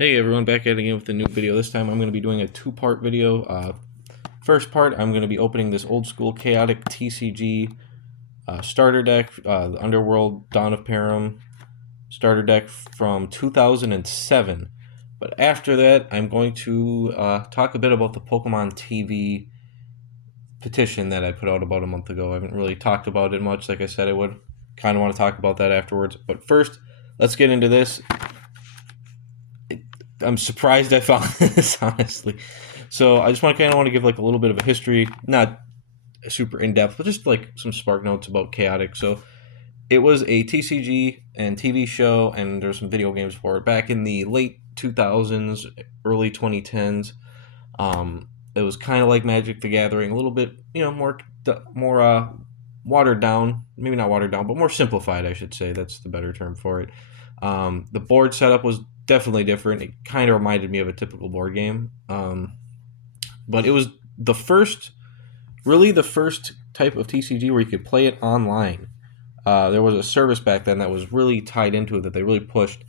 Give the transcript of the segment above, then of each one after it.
Hey everyone, back at it again with a new video. This time I'm going to be doing a two-part video. First part, I'm going to be opening this old school chaotic TCG starter deck, the UnderWorld Dawn of Perim starter deck from 2007. But after that, I'm going to talk a bit about the Pokemon TV petition that I put out about a month ago. I haven't really talked about it much, like I said I would. Kind of want to talk about that afterwards. But first, let's get into this. I'm surprised I found this, honestly. So I just want to give like a little bit of a history, not super in depth, but just like some spark notes about Chaotic. So it was a TCG and TV show, and there's some video games for it back in the late 2000s, early 2010s. It was kind of like Magic the Gathering, a little bit, more watered down, maybe not watered down, but more simplified, I should say. That's the better term for it. The board setup was definitely different. It kind of reminded me of a typical board game. But it was the first type of TCG where you could play it online. There was a service back then that was really tied into it that they really pushed,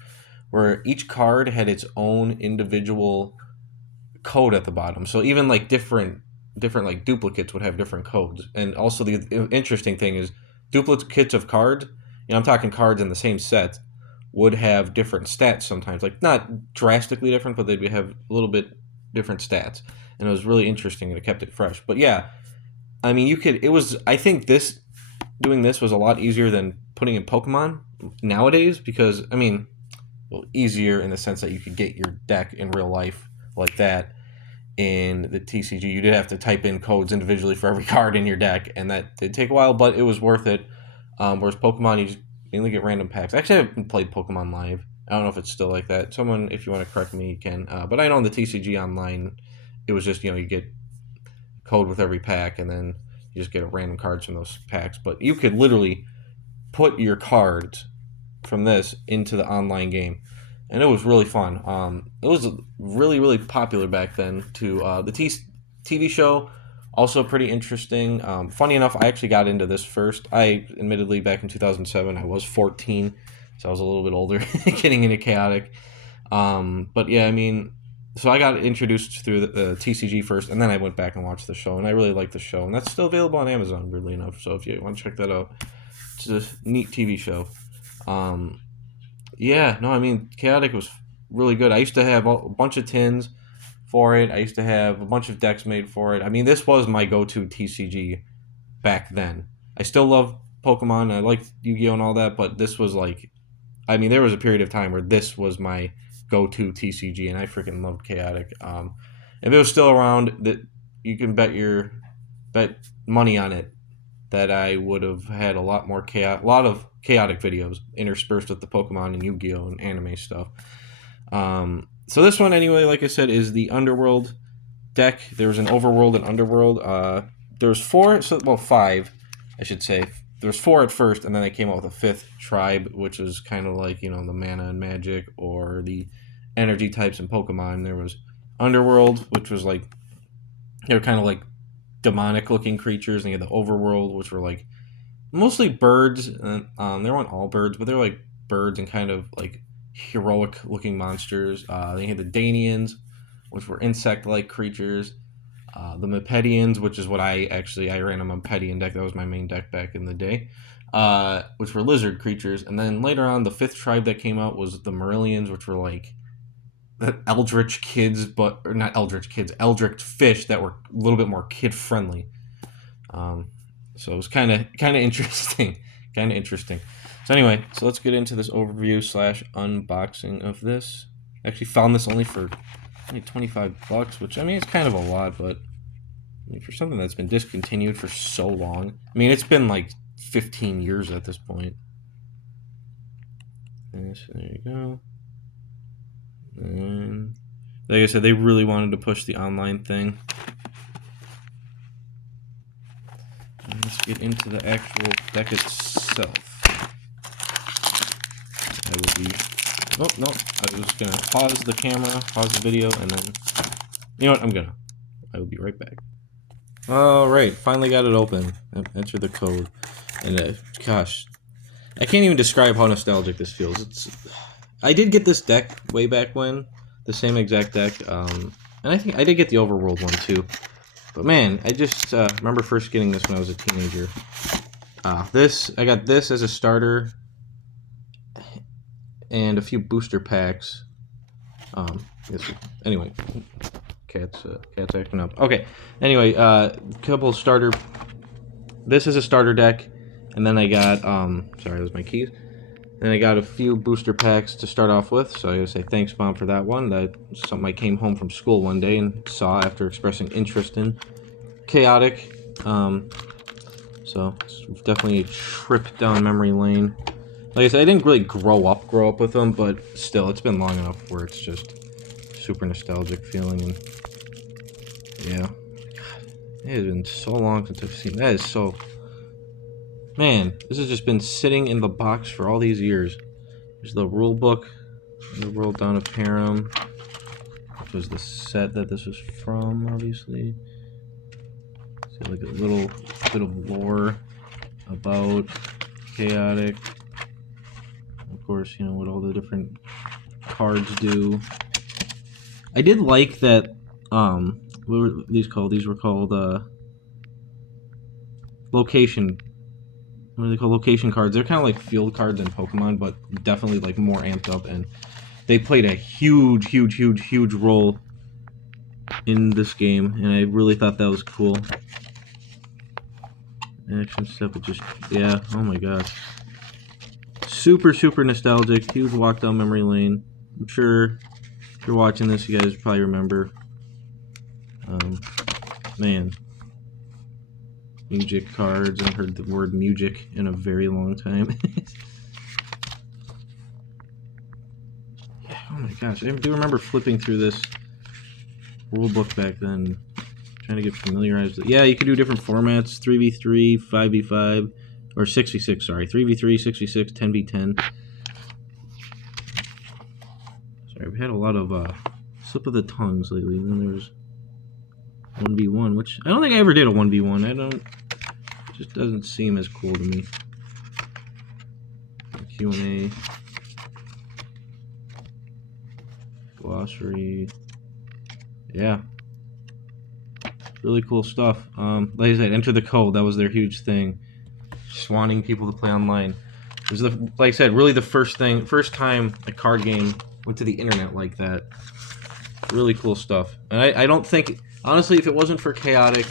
where each card had its own individual code at the bottom. So even like different like duplicates would have different codes. And also the interesting thing is duplicates of cards, I'm talking cards in the same set, would have different stats sometimes, like not drastically different, but they'd have a little bit different stats, and it was really interesting and it kept it fresh. But yeah, I mean, I think doing this was a lot easier than putting in Pokemon nowadays, because easier in the sense that you could get your deck in real life like that. In the TCG, you did have to type in codes individually for every card in your deck, and that did take a while, but it was worth it. Whereas Pokemon, you just mainly get random packs. Actually, I haven't played Pokemon Live. I don't know if it's still like that. Someone, if you want to correct me, you can. But I know in the TCG Online, it was just, you get code with every pack, and then you just get random cards from those packs. But you could literally put your cards from this into the online game, and it was really fun. It was really, really popular back then, too. The TV show, also pretty interesting. Funny enough, I actually got into this first. Admittedly, back in 2007, I was 14, so I was a little bit older getting into Chaotic. But yeah, so I got introduced through the TCG first, and then I went back and watched the show, and I really liked the show. And that's still available on Amazon, weirdly enough, so if you want to check that out, it's a neat TV show. Chaotic was really good. I used to have a bunch of tins for it. I used to have a bunch of decks made for it. This was my go-to TCG back then. I still love Pokemon. I like Yu-Gi-Oh! And all that, but this was there was a period of time where this was my go-to TCG, and I freaking loved Chaotic. If it was still around, that you can bet money on it that I would have had a lot of Chaotic videos interspersed with the Pokemon and Yu-Gi-Oh! And anime stuff. So this one, anyway, like I said, is the UnderWorld deck. There's an Overworld and UnderWorld. There's five, I should say. There's four at first, and then they came out with a fifth tribe, which is kind of like, the mana and magic, or the energy types in Pokemon. There was UnderWorld, which was like, they were kind of like demonic-looking creatures, and you had the Overworld, which were like mostly birds. They weren't all birds, but they're like birds and kind of like heroic looking monsters. They had the Danians, which were insect like creatures. The Mepetians, which is what I ran a Mepetian deck. That was my main deck back in the day, which were lizard creatures. And then later on, the fifth tribe that came out was the Marillions, which were like the eldritch kids, or not eldritch kids, eldritch fish that were a little bit more kid friendly. So it was kind of interesting. So anyway, let's get into this overview / unboxing of this. I actually found this only for $25, which it's kind of a lot, but for something that's been discontinued for so long. It's been like 15 years at this point. And so there you go. And like I said, they really wanted to push the online thing. And let's get into the actual deck itself. I was just gonna pause the camera, pause the video, and then, I will be right back. Alright, finally got it open. Enter the code. And gosh, I can't even describe how nostalgic this feels. I did get this deck way back when. the same exact deck. And I think I did get the Overworld one too. But man, I just remember first getting this when I was a teenager. I got this as a starter and a few booster packs. Anyway, cat's acting up. Okay, anyway, couple starter. This is a starter deck, and then I got sorry, those are my keys. And I got a few booster packs to start off with, so I gotta say thanks, Mom, for that one. That's something I came home from school one day and saw after expressing interest in Chaotic. So it's definitely a trip down memory lane. Like I said, I didn't really grow up with them, but still, it's been long enough where it's just super nostalgic feeling. And yeah, it has been so long since I've seen that. Is so, man, this has just been sitting in the box for all these years. There's the rule book, UnderWorld Down of Perim, which was the set that this was from, obviously. See, like a little bit of lore about Chaotic. Of course, you know what all the different cards do. I did like that. What were these called? These were called location. What are they called? Location cards. They're kind of like field cards in Pokemon, but definitely like more amped up, and they played a huge role in this game, and I really thought that was cool. Action step, it just, yeah, oh my gosh. Super nostalgic, huge walk down memory lane. I'm sure if you're watching this, you guys probably remember. Man. Music cards, I haven't heard the word music in a very long time. Yeah, oh my gosh, I do remember flipping through this rule book back then. Trying to get familiarized with it. Yeah, you could do different formats, 3v3, 5v5, or 6v6, sorry. 3v3, 6v6, 10v10. Sorry, we had a lot of slip of the tongues lately. And then there was 1v1, which I don't think I ever did a 1v1. It just doesn't seem as cool to me. Q&A. Glossary. Yeah. Really cool stuff. Like I said, enter the code. That was their huge thing. Just wanting people to play online. It was, like I said, really the first time a card game went to the internet like that. Really cool stuff. And I don't think, honestly, if it wasn't for Chaotic,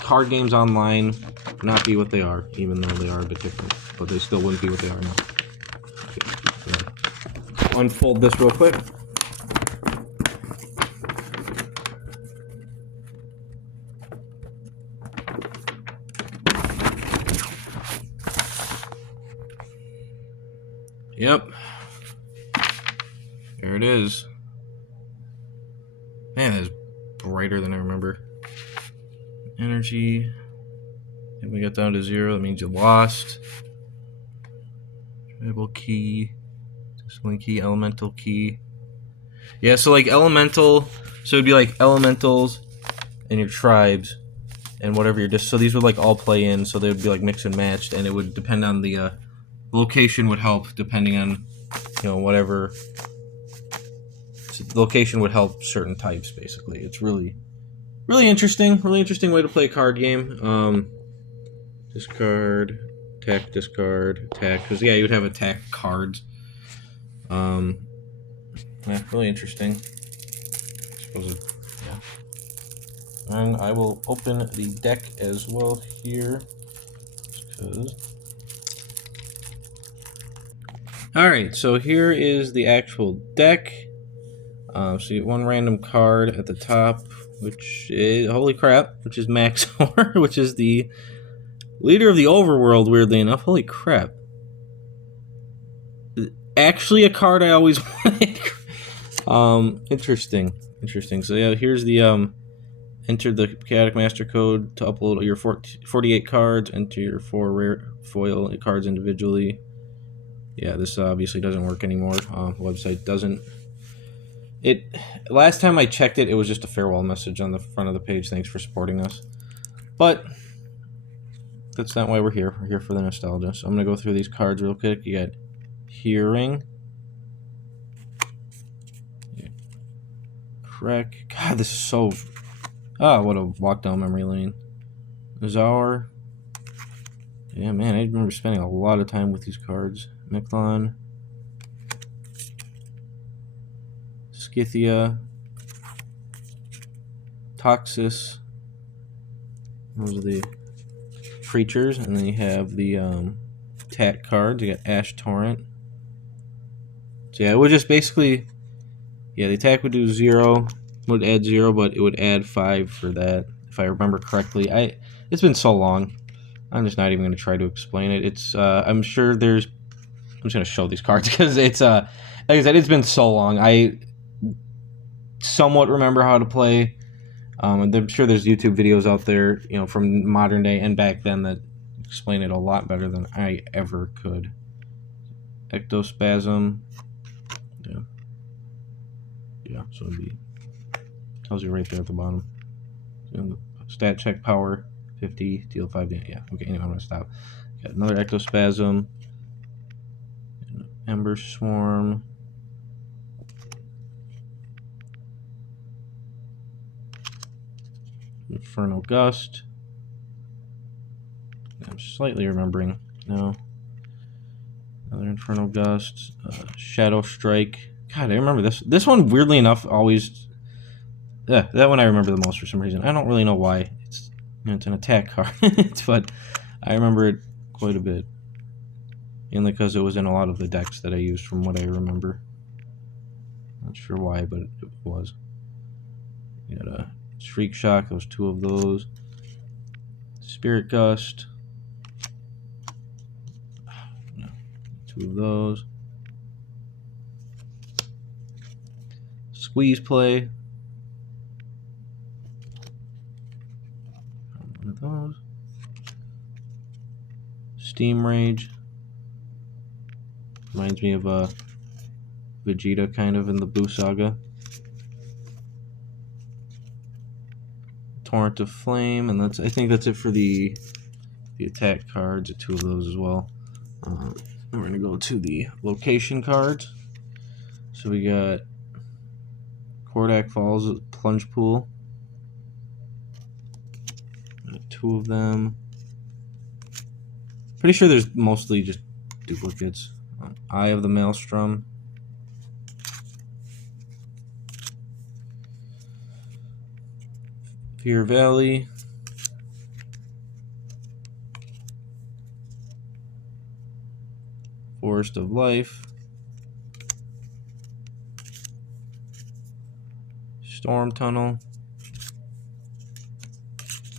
card games online would not be what they are, even though they are a bit different. But they still wouldn't be what they are now. Okay, so unfold this real quick. Yep. There it is. Man, it's brighter than I remember. Energy. If we got down to 0, that means you lost. Tribal key. Discipline key, elemental key. Yeah, so like elemental, so it'd be like elementals and your tribes and whatever you're so these would like all play in, so they would be like mixed and matched, and it would depend on the location would help depending on, you know, whatever. So the location would help certain types, basically. It's really interesting way to play a card game. Discard, attack, discard, attack, because yeah, you would have attack cards. Yeah, really interesting. Yeah. And I will open the deck as well here, because. Alright, so here is the actual deck. So you get one random card at the top, which is, holy crap, which is Maxor, which is the leader of the Overworld, weirdly enough. Holy crap. Actually a card I always wanted. Interesting. So yeah, here's the, enter the Chaotic Master Code to upload your 48 cards, enter your 4 rare foil cards individually. Yeah, this obviously doesn't work anymore. The website doesn't. Last time I checked it, it was just a farewell message on the front of the page. Thanks for supporting us. But that's not why we're here. We're here for the nostalgia. So I'm going to go through these cards real quick. You got Hearing, Trek. God, this is so... Ah, what a walk down memory lane. Azar. Yeah, man, I remember spending a lot of time with these cards. Mechlon. Scythia. Toxis. Those are the creatures. And then you have the attack cards. You got Ash Torrent. So yeah, it would just basically... Yeah, the attack would do 0. Would add 0, but it would add 5 for that, if I remember correctly. It's been so long. I'm just not even going to try to explain it. It's I'm sure there's... I'm just going to show these cards because it's like I said, it's been so long. I somewhat remember how to play. And I'm sure there's YouTube videos out there, you know, from modern day and back then that explain it a lot better than I ever could. Ectospasm. Yeah, so it'd be... Tells you right there at the bottom. Stat check power 50, deal 5 damage. Yeah, okay, anyway, I'm gonna stop. Got another Ectospasm. Ember Swarm. Infernal Gust. I'm slightly remembering. No. Another Infernal Gust. Shadow Strike. God, I remember this. This one, weirdly enough, always... Yeah, that one I remember the most for some reason. I don't really know why. It's, you know, it's an attack card, but I remember it quite a bit. Mainly because it was in a lot of the decks that I used from what I remember. Not sure why, but it was. You got a Shriek Shock, those 2 of those. Spirit Gust. No, 2 of those. Squeeze Play. One of those. Steam Rage. Reminds me of Vegeta kind of in the Buu Saga. Torrent of Flame, and I think that's it for the attack cards. 2 of those as well. We're gonna go to the location cards. So we got Kordak Falls Plunge Pool. Got 2 of them. Pretty sure there's mostly just duplicates. Eye of the Maelstrom. Fear Valley. Forest of Life. Storm Tunnel.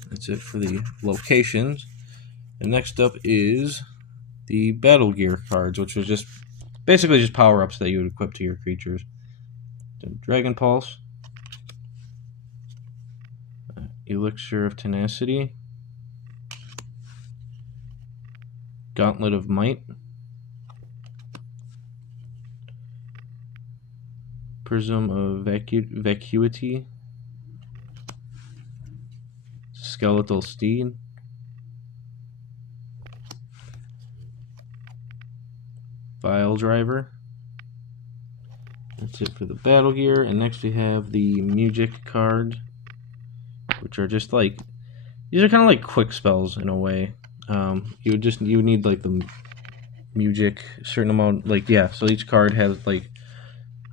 That's it for the locations. And next up is the Battle Gear cards, which was just basically just power-ups that you would equip to your creatures. Dragon Pulse. Elixir of Tenacity. Gauntlet of Might. Prism of Vacuity. Skeletal Steed. File Driver. That's it for the Battle Gear. And next we have the Music cards, which are just like, these are kind of like quick spells in a way. You would need like the music, a certain amount, like, yeah, so each card has like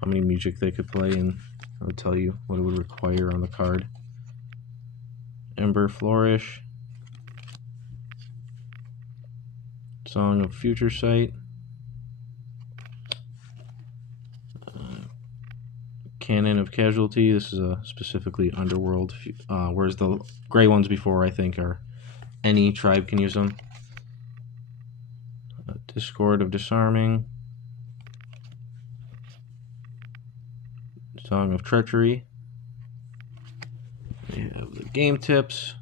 how many music they could play, and it would tell you what it would require on the card. Ember Flourish. Song of Future Sight. Cannon of Casualty. This is specifically Underworld, whereas the gray ones before, I think, are any tribe can use them. Discord of Disarming. Song of Treachery. We have the game tips.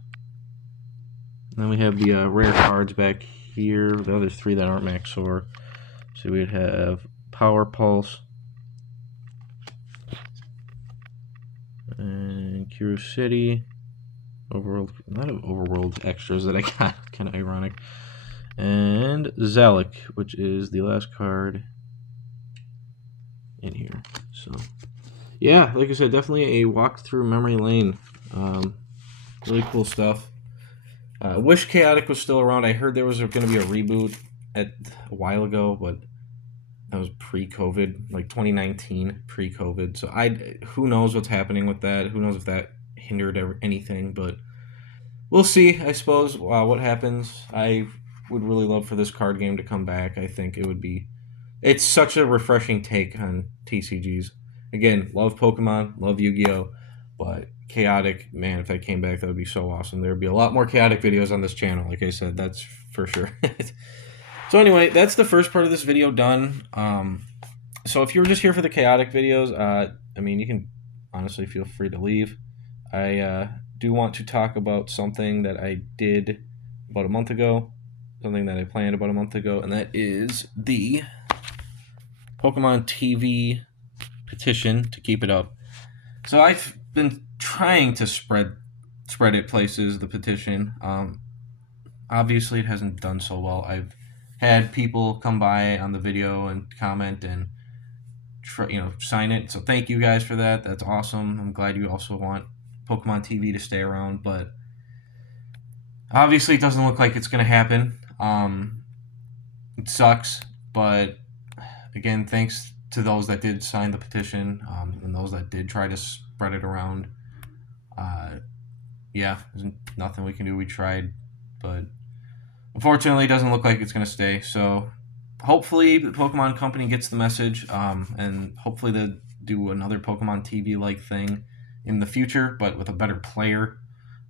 And then we have the rare cards back here. The other 3 that aren't Maxor. So we'd have Power Pulse. And Kuru City. Overworld, a lot of Overworld extras that I got, kind of ironic. And Zalek, which is the last card in here. So, Yeah, like I said, definitely a walk through memory lane. Really cool stuff. Wish Chaotic was still around. I heard there was going to be a reboot a while ago, but that was pre-COVID, like 2019, pre-COVID. So who knows what's happening with that? Who knows if that hindered anything? But we'll see. I suppose what happens. I would really love for this card game to come back. I think it would be. It's such a refreshing take on TCGs. Again, love Pokemon, love Yu-Gi-Oh, but Chaotic, man, if that came back, that would be so awesome. There would be a lot more Chaotic videos on this channel. Like I said, that's for sure. So anyway, that's the first part of this video done. So if you were just here for the Chaotic videos, I mean, you can honestly feel free to leave. I do want to talk about something that I did about a month ago, something that I planned about a month ago, and that is the Pokemon TV petition to keep it up. So I've been trying to spread it places, the petition. Obviously, it hasn't done so well. I've had people come by on the video and comment and sign it. So thank you guys for that. That's awesome. I'm glad you also want Pokemon TV to stay around, but obviously it doesn't look like it's going to happen. It sucks, but again, thanks to those that did sign the petition and those that did try to spread it around. Yeah, there's nothing we can do. We tried, but unfortunately, it doesn't look like it's going to stay. So hopefully, the Pokemon Company gets the message, and hopefully they'll do another Pokemon TV-like thing in the future, but with a better player.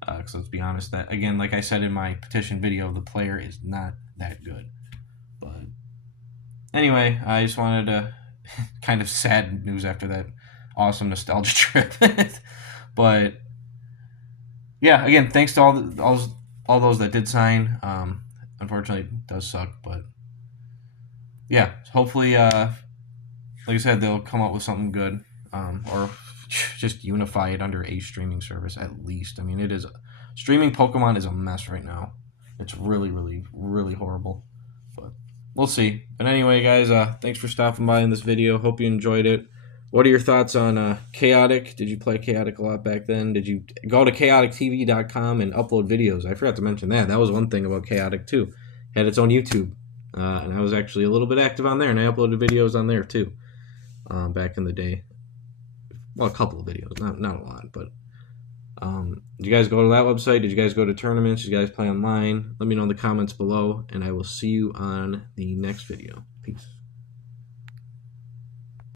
Because let's be honest, that again, like I said in my petition video, the player is not that good. But anyway, I just wanted to kind of sad news after that awesome nostalgia trip. But yeah, again, thanks to all those that did sign. Unfortunately, it does suck, but yeah, hopefully, like I said, they'll come up with something good, or just unify it under a streaming service at least. I mean, it is streaming Pokemon is a mess right now. It's really, really, really horrible, but we'll see. But anyway, guys, thanks for stopping by in this video. Hope you enjoyed it. What are your thoughts on Chaotic? Did you play Chaotic a lot back then? Did you go to chaotictv.com and upload videos? I forgot to mention that. That was one thing about Chaotic, too. It had its own YouTube, and I was actually a little bit active on there, and I uploaded videos on there, too, back in the day. Well, a couple of videos, not a lot, but did you guys go to that website? Did you guys go to tournaments? Did you guys play online? Let me know in the comments below, and I will see you on the next video. Peace.